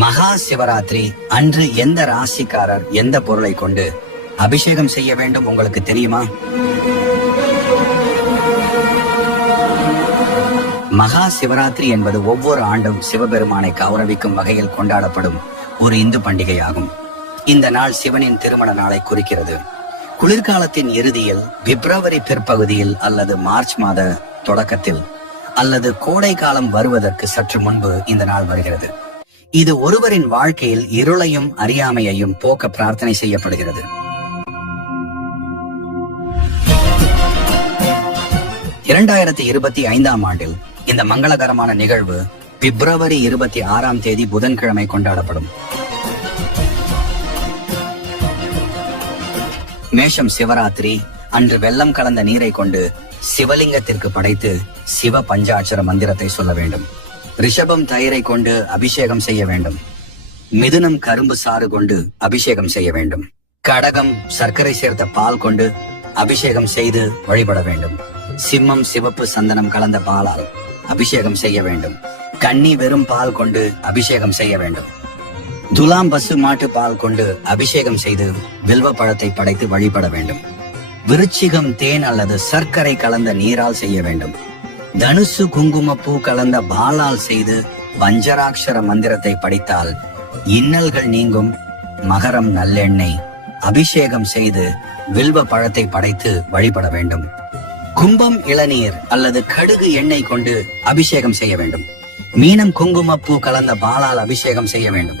மகா சிவராத்திரி அன்று எந்த ராசிக்காரர் எந்த பொருளை கொண்டு அபிஷேகம் செய்ய வேண்டும் உங்களுக்கு தெரியுமா? மகா சிவராத்திரி என்பது ஒவ்வொரு ஆண்டும் சிவபெருமானை கௌரவிக்கும் வகையில் கொண்டாடப்படும் ஒரு இந்து பண்டிகையாகும். இந்த நாள் சிவனின் திருமண நாளை குறிக்கிறது. குளிர்காலத்தின் இறுதியில், பிப்ரவரி பிற்பகுதியில் அல்லது மார்ச் மாத தொடக்கத்தில் அல்லது கோடை காலம் வருவதற்கு சற்று முன்பு இந்த நாள் வருகிறது. இது ஒருவரின் வாழ்க்கையில் இருளையும் அறியாமையையும் போக்க பிரார்த்தனை செய்யப்படுகிறது. ஆண்டில் இந்த மங்களகரமான நிகழ்வு பிப்ரவரி 26 புதன்கிழமை கொண்டாடப்படும். மேஷம் சிவராத்திரி அன்று வெள்ளம் கலந்த நீரை கொண்டு சிவலிங்கத்திற்கு படைத்து சிவ பஞ்சாட்சர மந்திரத்தை சொல்ல வேண்டும். ரிஷபம் தயிரை கொண்டு அபிஷேகம் செய்ய வேண்டும். மிதுனம் கரும்பு சாறு கொண்டு அபிஷேகம் செய்ய வேண்டும். கடகம் சர்க்கரை சேர்த்த பால் கொண்டு அபிஷேகம் செய்து வழிபட வேண்டும். சிம்மம் சிவப்பு சந்தனம் கலந்த பாலால் அபிஷேகம் செய்ய வேண்டும். கன்னி வெறும் பால் கொண்டு அபிஷேகம் செய்ய வேண்டும். துலாம் பசு மாட்டு பால் கொண்டு அபிஷேகம் செய்து வில்வ பழத்தை படைத்து வழிபட வேண்டும். விருச்சிகம் தேன் அல்லது சர்க்கரை கலந்த நீரால் செய்ய வேண்டும். தனுசு குங்கும பூ கலந்த பாலால் செய்து பஞ்சராட்சர மந்திரத்தை படித்தால் இன்னல்கள் நீங்கும். மகரம் நல்லெண்ணெய் அபிஷேகம் செய்து வில்வ பழத்தை படைத்து வழிபட வேண்டும். கும்பம் இளநீர் அல்லது கடுகு எண்ணெய் கொண்டு அபிஷேகம் செய்ய வேண்டும். மீனம் குங்குமப்பூ கலந்த பாலால் அபிஷேகம் செய்ய வேண்டும்.